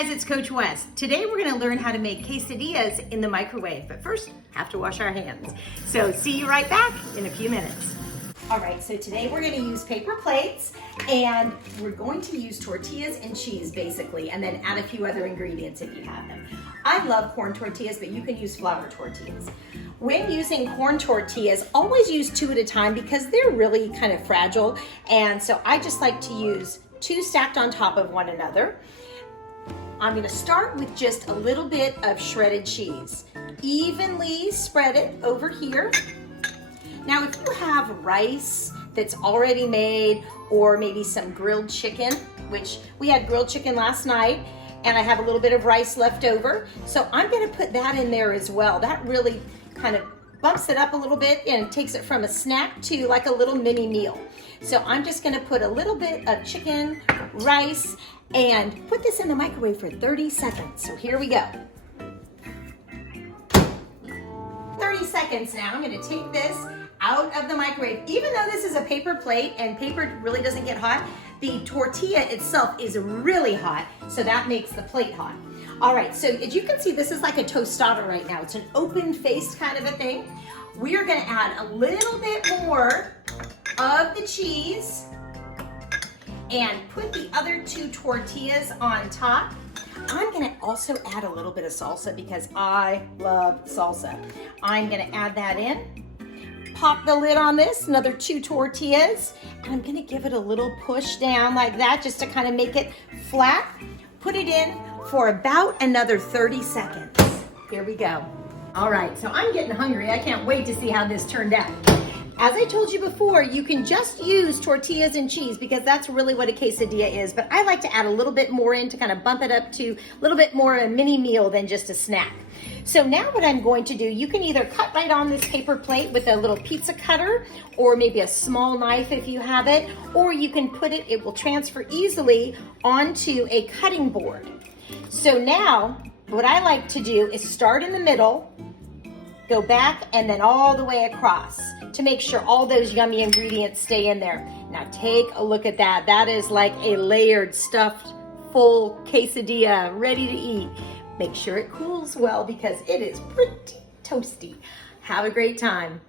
guys, it's Coach West. Today we're gonna learn how to make quesadillas in the microwave, but first, have to wash our hands. So see you right back in a few minutes. All right, so today we're gonna use paper plates and we're going to use tortillas and cheese basically, and then add a few other ingredients if you have them. I love corn tortillas, but you can use flour tortillas. When using corn tortillas, always use 2 at a time because they're really kind of fragile. And so I just like to use 2 stacked on top of one another. I'm gonna start with just a little bit of shredded cheese. Evenly spread it over here. Now, if you have rice that's already made, or maybe some grilled chicken, which we had grilled chicken last night, and I have a little bit of rice left over, so I'm gonna put that in there as well. That really kind of bumps it up a little bit and takes it from a snack to like a little mini meal. So I'm just gonna put a little bit of chicken, rice, and put this in the microwave for 30 seconds. So here we go. 30 seconds now. I'm gonna take this out of the microwave. Even though this is a paper plate and paper really doesn't get hot, the tortilla itself is really hot, so that makes the plate hot. All right, so as you can see, this is like a tostada right now. It's an open-faced kind of a thing. We are gonna add a little bit more of the cheese and put the other 2 tortillas on top. I'm gonna also add a little bit of salsa because I love salsa. I'm gonna add that in. Pop the lid on this, another 2 tortillas, and I'm gonna give it a little push down like that just to kind of make it flat. Put it in for about another 30 seconds. Here we go. All right, so I'm getting hungry. I can't wait to see how this turned out. As I told you before, you can just use tortillas and cheese because that's really what a quesadilla is, but I like to add a little bit more in to kind of bump it up to a little bit more of a mini meal than just a snack. So now what I'm going to do, you can either cut right on this paper plate with a little pizza cutter or maybe a small knife if you have it, or you can put it, it will transfer easily onto a cutting board. So now what I like to do is start in the middle, go back, and then all the way across to make sure all those yummy ingredients stay in there. Now take a look at that. That is like a layered, stuffed, full quesadilla ready to eat. Make sure it cools well because it is pretty toasty. Have a great time.